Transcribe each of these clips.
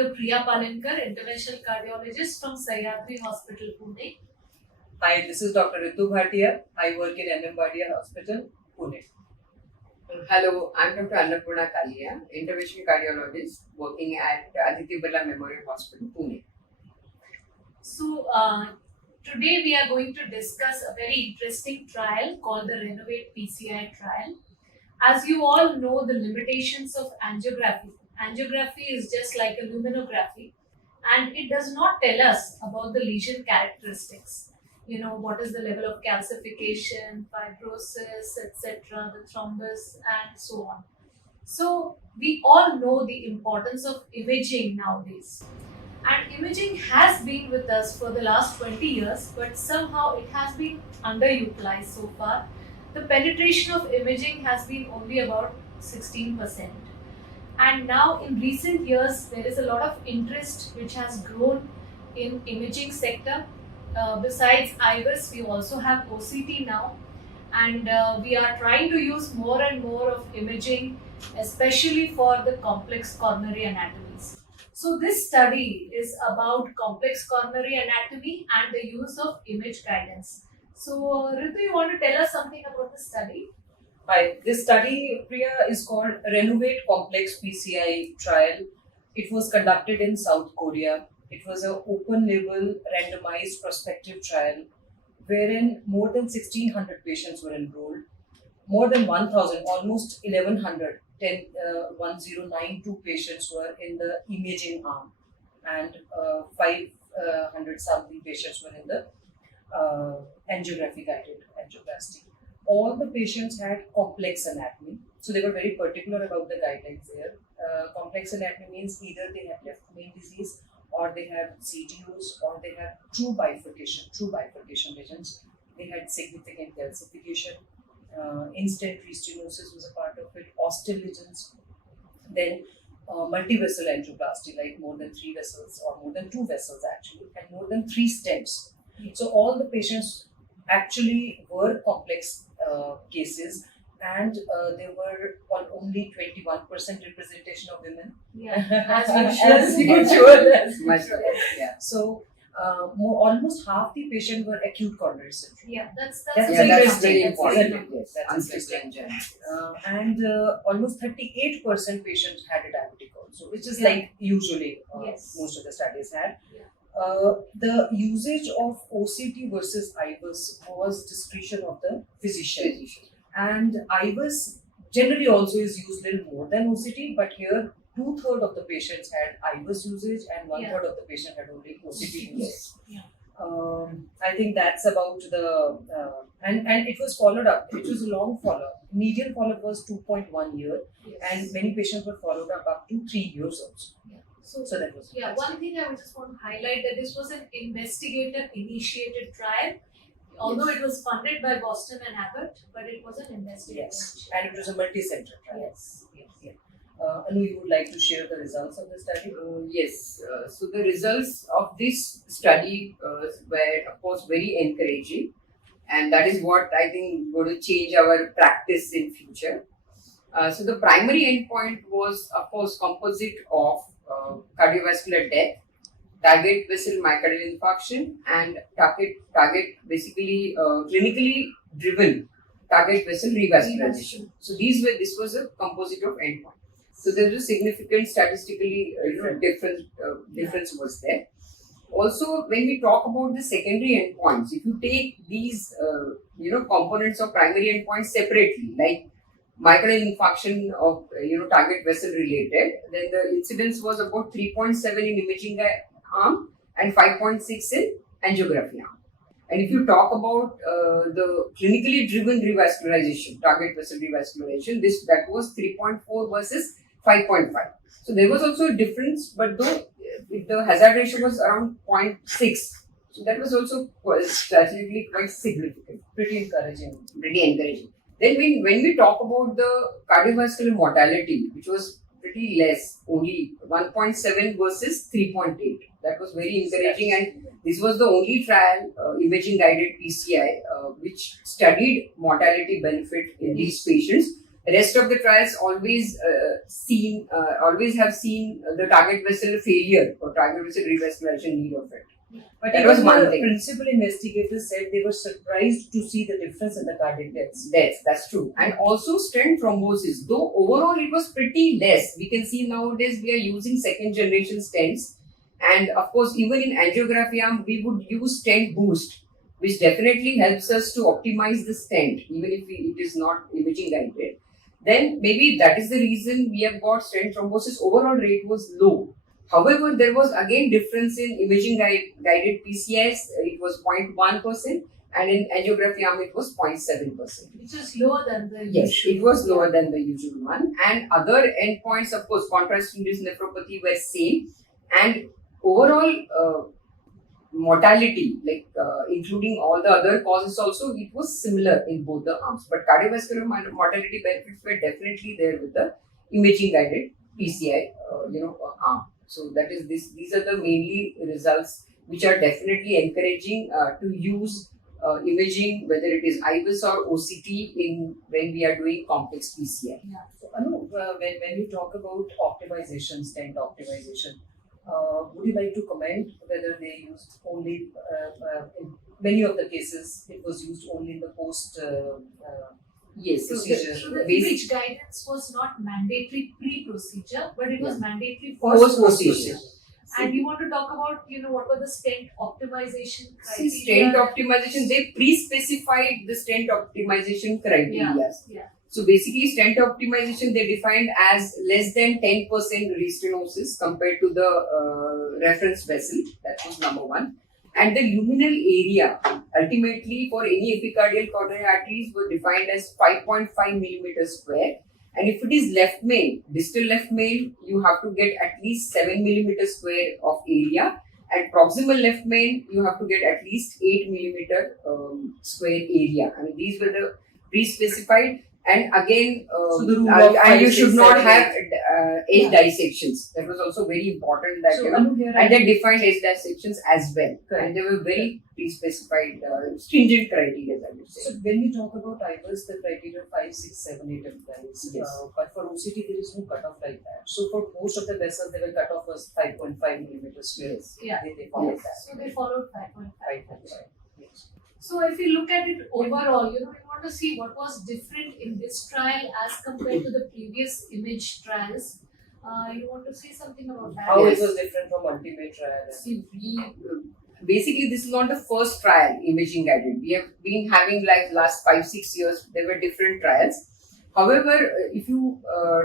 Dr. Priya Palankar, interventional cardiologist from Sahyadri Hospital, Pune. Hi, this is Dr. Ritu Bhatia. I work in NM Bhatia Hospital, Pune. Hello, I'm Dr. Annapurna Kalia, interventional cardiologist working at Aditya Birla Memorial Hospital, Pune. So, today we are going to discuss a very interesting trial called the RENOVATE-PCI trial. As you all know, the limitations of angiography. Angiography is just like a luminography, and it does not tell us about the lesion characteristics. What is the level of calcification, fibrosis, etc., the thrombus, and so on. So, we all know the importance of imaging nowadays. And imaging has been with us for the last 20 years, but somehow it has been underutilized so far. The penetration of imaging has been only about 16%. And now in recent years, there is a lot of interest which has grown in imaging sector. Besides IVUS, we also have OCT now. And we are trying to use more and more of imaging, especially for the complex coronary anatomies. So this study is about complex coronary anatomy and the use of image guidance. So Ritu, you want to tell us something about the study? Hi, this study, Priya, is called RENOVATE-COMPLEX-PCI trial. It was conducted in South Korea. It was an open-label, randomized prospective trial wherein more than 1,600 patients were enrolled. More than 1,000, almost 1,100, 1,092 patients were in the imaging arm, and 500 something patients were in the angiography guided angioplasty. All the patients had complex anatomy, so they were very particular about the guidelines there. Complex anatomy means either they have left main disease, or they have CTOs, or they have true bifurcation lesions. They had significant calcification. Instant restenosis was a part of it, ostial lesions, then multi-vessel angioplasty, like more than 3 vessels or more than 2 vessels actually, and more than 3 stents. So all the patients actually were complex cases, and there were only 21% representation of women. Yeah, as usual. Much better, yeah. So almost half the patients were acute coronary syndrome. Yeah, that's very important. Isn't it? Yes, That's interesting. And almost 38% patients had a diabetic also, which is like usually most of the studies had. Yeah. The usage of OCT versus IVUS was discretion of the physician. And IVUS generally also is used a little more than OCT, but here 2/3 of the patients had IVUS usage and 1/3 of the patient had only OCT usage. Yeah. I think that's about the and it was followed up. It was a long follow-up. Median follow-up was 2.1 year, and many patients were followed up to 3 years also. Yeah. So that was One thing I would just want to highlight that this was an investigator-initiated trial. Although it was funded by Boston and Abbott, but it was an investigator. Yes, and it was a multi-center trial. Yes. Anu, you would like to share the results of the study? Yes, so the results of this study were, of course, very encouraging, and that is what I think going to change our practice in future. So the primary endpoint was, of course, composite of cardiovascular death, target vessel myocardial infarction, and target basically clinically driven target vessel revascularization. So this was a composite of endpoint. So there was a significant statistically difference was there. Also, when we talk about the secondary endpoints, if you take these components of primary endpoints separately, like myocardial infarction of target vessel related, then the incidence was about 3.7 in imaging arm and 5.6 in angiography arm. And if you talk about the clinically driven revascularization, target vessel revascularization, that was 3.4 versus 5.5. So there was also a difference, but though the hazard ratio was around 0.6, so that was also statistically quite significant. Pretty encouraging. Then when we talk about the cardiovascular mortality, which was pretty less, only 1.7 versus 3.8. That was very encouraging, and this was the only trial, imaging guided PCI, which studied mortality benefit in these patients, Rest of the trials always always have seen the target vessel failure or target vessel revascularization need of it. But That even was one the thing. principal investigators said they were surprised to see the difference in the cardiac deaths. That's true. And also stent thrombosis, though overall it was pretty less. We can see nowadays we are using second generation stents, and of course even in angiography arm we would use stent boost, which definitely helps us to optimize the stent even if it is not imaging guided. Then maybe that is the reason we have got stent thrombosis. Overall rate was low. However, there was again difference in imaging guided PCIs. It was 0.1%, and in angiography arm it was 0.7%. Which is lower than the Yes, usual. it was lower than the usual one. And other endpoints, of course, contrast-induced nephropathy were same. And overall mortality, including all the other causes also, it was similar in both the arms. But cardiovascular mortality benefits were definitely there with the imaging guided PCI, arm. So that is this. These are the mainly results which are definitely encouraging to use imaging, whether it is IVUS or OCT, when we are doing complex PCI. Yeah. So, Anu, when you talk about optimization, stent optimization, would you like to comment whether they used only, in many of the cases, it was used only in the post Yes, procedure? So the Basic- image guidance was not mandatory pre-procedure, but it was mandatory post post-procedure. procedure. And you want to talk about, what were the stent optimization See, criteria? stent optimization, they pre-specified the stent optimization criteria. Yeah. So basically, stent optimization they defined as less than 10% restenosis compared to the reference vessel. That was number one. And the luminal area, ultimately for any epicardial coronary arteries, were defined as 5.5 millimeters square. And if it is left main, distal left main, you have to get at least 7 millimeters square of area. And proximal left main, you have to get at least 8 millimeter square area. I mean, these were the pre-specified. And again, So the rule of and you 5, should 6, not 7, have 8. edge dissections. That was also very important. That So, Anu, here and they defined edge dissections as well. Correct. And they were very pre-specified, stringent criteria, I would So say. when we talk about IVUS, the criteria 5, 6, 7, 8 applies. Yes. But for OCT, there is no cutoff like that. So for most of the vessels, they will cut off as 5.5 millimeters square. Yes. Yeah. They follow Yes. that. So they followed 5.5. 5.5. Yes. So if you look at it overall, we want to see what was different in this trial as compared to the previous image trials. You want to say something about that? How Yes. it was different from ultimate trial? See, basically, this is not the first trial imaging guided. We have been having last 5-6 years, there were different trials. However, if you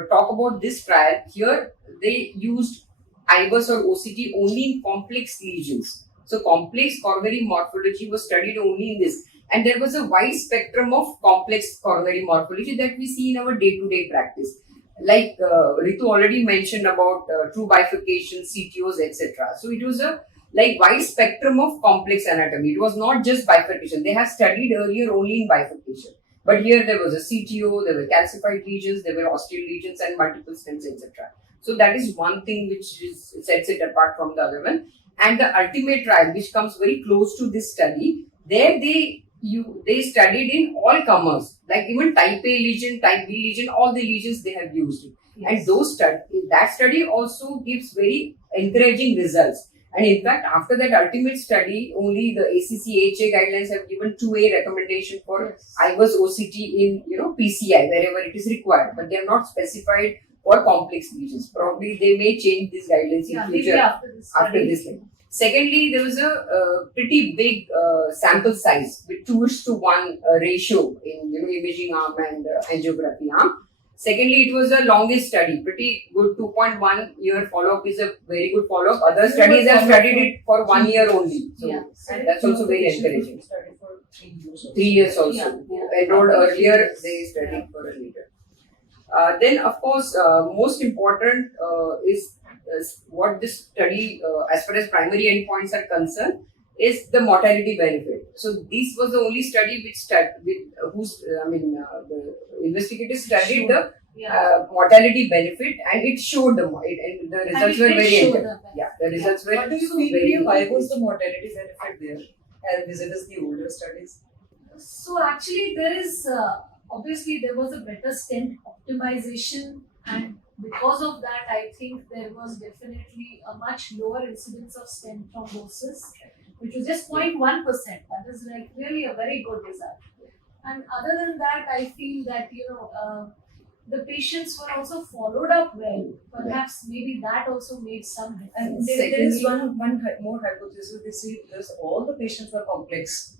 talk about this trial, here they used IVUS or OCT only in complex lesions. So complex coronary morphology was studied only in this. And there was a wide spectrum of complex coronary morphology that we see in our day-to-day practice. Like Ritu already mentioned about true bifurcation, CTOs, etc. So it was a wide spectrum of complex anatomy. It was not just bifurcation. They have studied earlier only in bifurcation. But here there was a CTO, there were calcified lesions, there were osteal lesions and multiple stents, etc. So that is one thing which sets it apart from the other one. And the ultimate trial, which comes very close to this study, there they studied in all comers, like even type A lesion, type B lesion, all the lesions they have used. Yes. And that study also gives very encouraging results. And in fact, after that ultimate study, only the ACC-AHA guidelines have given 2A recommendation for IVUS OCT in PCI wherever it is required, but they have not specified for complex lesions. Probably they may change these guidelines in maybe future after this. Secondly, there was a pretty big sample size with 2:1 ratio in imaging arm and angiography arm. Secondly, it was the longest study, pretty good 2.1 year follow-up is a very good follow-up. Other studies have studied it for 1 year only. So, Yeah. and that's also very encouraging. Studied for 3 years. 3 years also. Yeah. Who enrolled earlier, they studied for a later. Then, of course, most important is what this study, as far as primary endpoints are concerned, is the mortality benefit. So this was the only study the investigators studied the mortality benefit, and it showed the results were very encouraging. Yeah, the results were What do you feel, very Priya? Why was the mortality benefit there as visible as the older studies? So actually there is obviously there was a better stent optimization, and because of that, I think there was definitely a much lower incidence of stent thrombosis, which was just 0.1%. That is like really a very good result. And other than that, I feel that the patients were also followed up well. Perhaps maybe that also made some And difference. there is one more hypothesis. They say because all the patients were complex.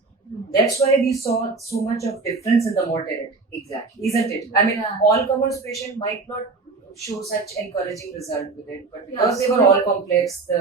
That's why we saw so much of difference in the mortality, Exactly. isn't it? I mean, Yeah. all comers patient might not show such encouraging result with it, but because Yeah, they so were all complex, the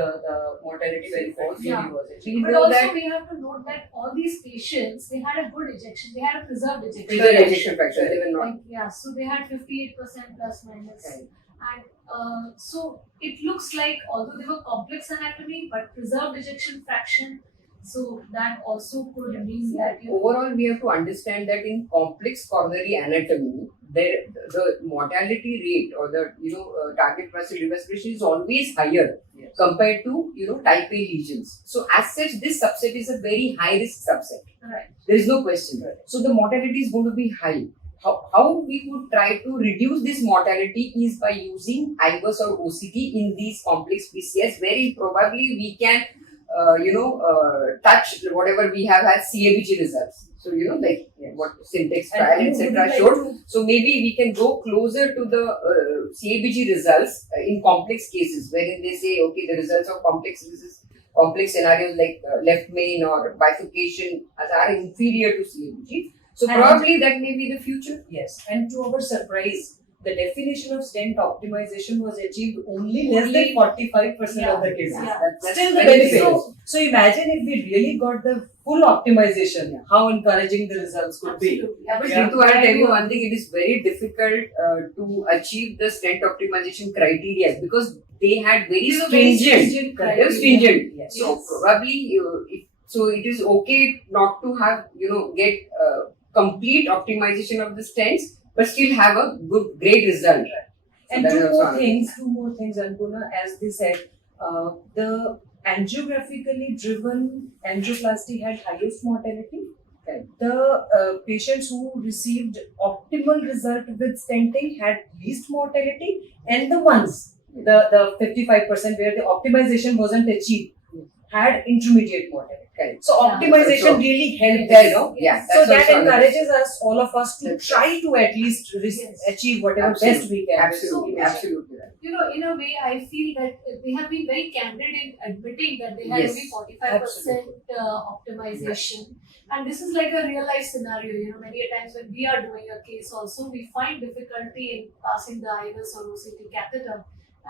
mortality benefit really Yeah. was it. We But know also that we have to note that all these patients, they had a good ejection. They had a preserved ejection. preserved ejection fraction, they were not. Like, yeah, so they had 58% plus minus. Right. And so it looks like although they were complex anatomy, but preserved ejection fraction, so that also could mean that Overall, we have to understand that in complex coronary anatomy, the mortality rate or the target muscle respiration is always higher compared to type A lesions. So as such, this subset is a very high risk subset. Right. There is no question. So the mortality is going to be high. How we would try to reduce this mortality is by using IVUS or OCT in these complex PCIs, very probably we can touch whatever we have had CABG results. So, like what Syntex trial, etc. showed. So, maybe we can go closer to the CABG results in complex cases, wherein they say, okay, the results of complex scenarios like left main or bifurcation are inferior to CABG. So, probably that may be the future. Yes, and to our surprise, the definition of stent optimization was achieved only less than 45% of the cases. Yeah. That's still the very benefit. good. So imagine if we really got the full optimization, how encouraging the results could be. Absolutely. But Yeah. Ritu, I'll tell you one thing, it is very difficult to achieve the stent optimization criteria because they had very They were very stringent. stringent They were criteria. stringent. Yes. So probably, so it is okay not to have, get complete optimization of the stents, but still have a great result. So And that is two also more things, Anpurna, as they said, the angiographically driven angioplasty had highest mortality. Right. The patients who received optimal result with stenting had least mortality, and the ones, the 55% where the optimization wasn't achieved, had intermediate mortality. Correct. So Yeah. optimization So- really helped Yes. us, Yeah, So that's that also another- encourages us, all of us, to That's try to at least Yes. achieve whatever Absolutely. best we can. Absolutely, So- absolutely. Right. In a way, I feel that they have been very candid in admitting that they had Yes. only 45% optimization. And this is like a real life scenario. Many a times when we are doing a case also, we find difficulty in passing the IVUS or OCT catheter.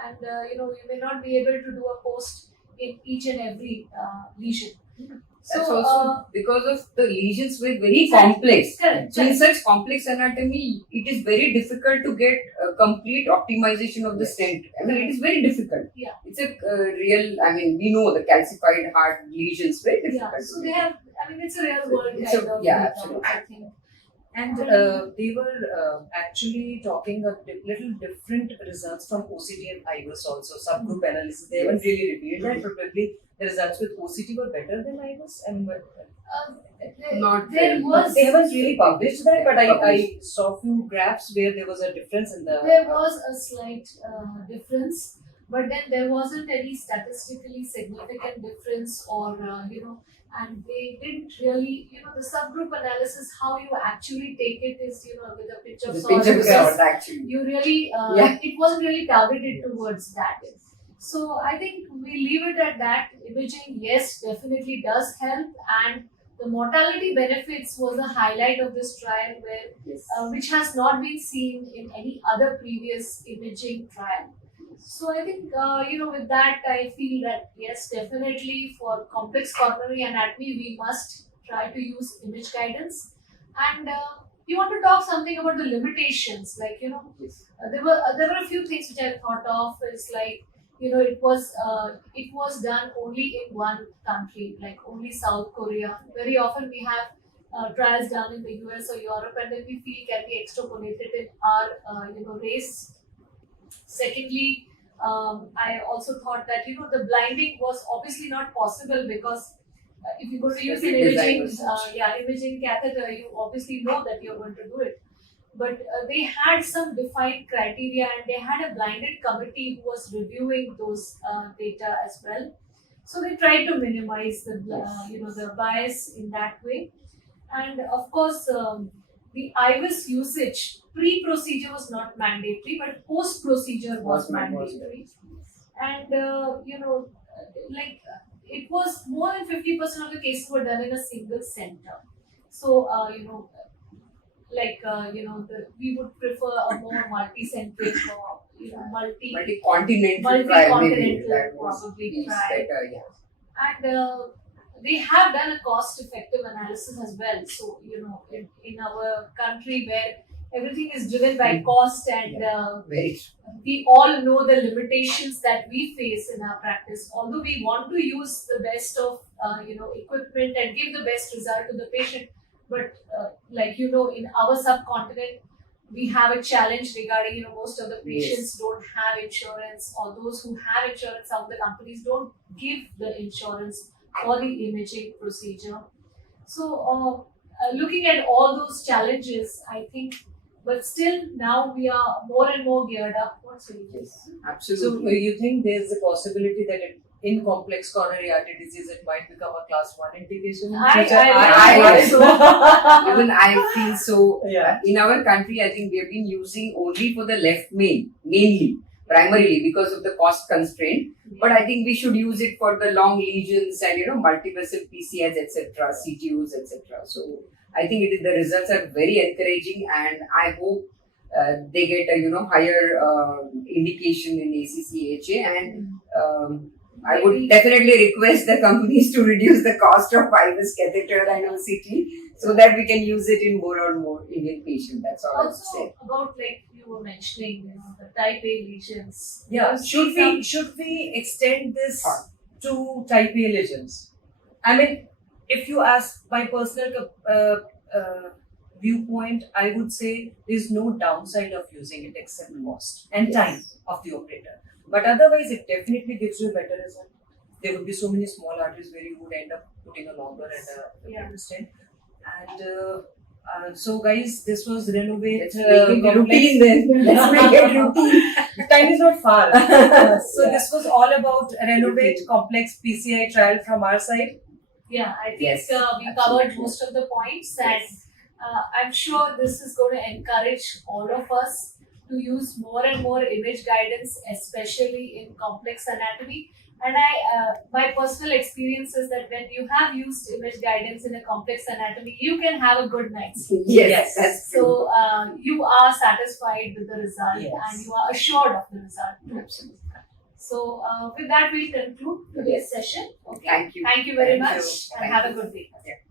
And, we may not be able to do a post in each and every lesion. That's So, also because of the lesions were very Correct. complex. correct. So in such complex anatomy, it is very difficult to get complete optimization of the stent. I mean, it is very difficult. Yeah. It's a real, we know the calcified heart lesions, very difficult. Yeah, so they have, it's a real world It's kind a- of yeah, data, absolutely. I think. And they were actually talking a little different results from OCT and IVUS also, subgroup analysis. They haven't really revealed that, probably the results with OCT were better than IVUS. Not There very. was They haven't really published that, but I Published. saw few graphs where there was a difference in the. There was a slight difference, but then there wasn't any statistically significant difference, or and they didn't really, the subgroup analysis, how you actually take it is, with a pinch of The salt. pinch of because salt, actually. You really, Yeah. it wasn't really targeted towards that. So I think we leave it at that. Imaging, yes, definitely does help, and the mortality benefits was a highlight of this trial, where Yes. which has not been seen in any other previous imaging trial. So I think, with that, I feel that yes, definitely for complex coronary anatomy, we must try to use image guidance. And you want to talk something about the limitations, like, Yes. there were a few things which I thought of, is like, it was done only in one country, like only South Korea. Very often we have trials done in the US or Europe, and then we feel can be extrapolated in our race. Secondly, I also thought that the blinding was obviously not possible, because if you're going to use an Design imaging, was such. imaging catheter, you obviously know that you're going to do it. but they had some defined criteria, and they had a blinded committee who was reviewing those data as well. So they tried to minimize the the bias in that way. And of course, the IVIS usage pre-procedure was not mandatory, but post-procedure was mandatory. And like it was more than 50% of the cases were done in a single center. So we would prefer a more multi-centric or Multi-continental trial, maybe that was probably trial. better, yeah. And they have done a cost-effective analysis as well. So in our country where everything is driven by cost, and Very we all know the limitations that we face in our practice. Although we want to use the best of equipment and give the best result to the patient, but in our subcontinent we have a challenge regarding most of the patients don't have insurance, or those who have insurance, some of the companies don't give the insurance for the imaging procedure. So looking at all those challenges, I think, but still now we are more and more geared up. What's your Yes, So, absolutely. you think there's a possibility that in complex coronary artery disease it might become a class 1 indication in future? I so. Even I feel so. Yeah. In our country, I think we have been using only for the left main, mainly, primarily because of the cost constraint. But I think we should use it for the long lesions and multi-vessel PCIs, etc., CTUs, etc. So I think the results are very encouraging, and I hope they get a higher indication in ACC-AHA, and I would definitely request the companies to reduce the cost of IVIS catheter and OCT so that we can use it in more and more Indian patients. That's all I would Also say. about, like you were mentioning, the type A lesions. Yeah, should we extend this to type A lesions? I mean, if you ask my personal viewpoint, I would say there's no downside of using it except cost and time of the operator. But otherwise, it definitely gives you a better result. There would be so many small arteries where you would end up putting a longer and a stent. And so, guys, this was Renovate. Let's make it routine then. Let's make it routine. Time is not far. So this was all about Renovate Complex PCI trial from our side. Yeah, I think Yes, we absolutely. covered most of the points, and I'm sure this is going to encourage all of us to use more and more image guidance, especially in complex anatomy. And my personal experience is that when you have used image guidance in a complex anatomy, you can have a good night's sleep. Yes, that's true. So you are satisfied with the result, and you are assured of the result. Absolutely. So with that, we'll conclude today's session. Okay. Thank you. Thank you very Thank much, you. and Thank have you. a good day.